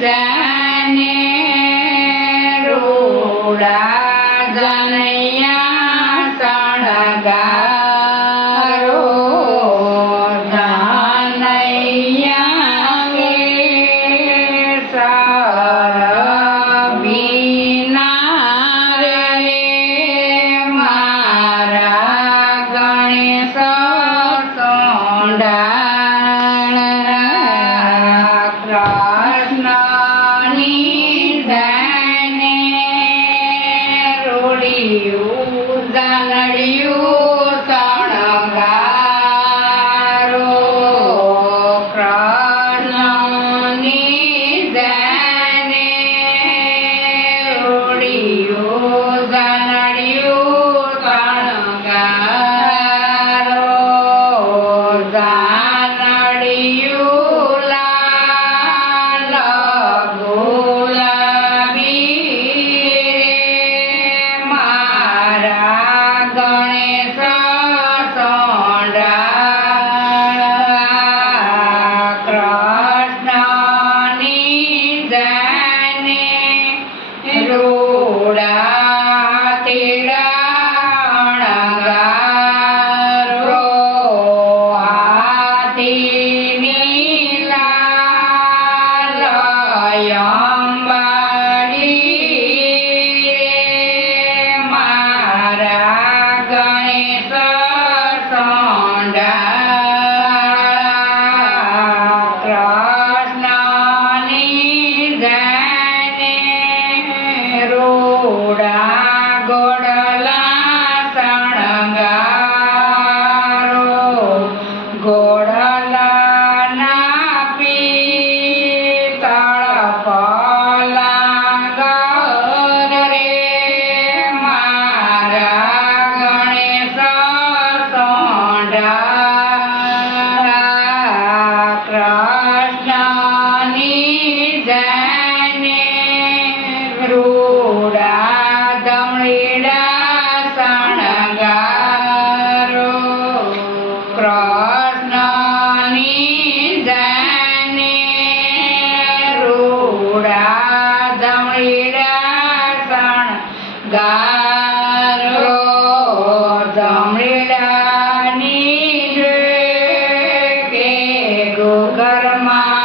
that. Brasil, alegra para karma.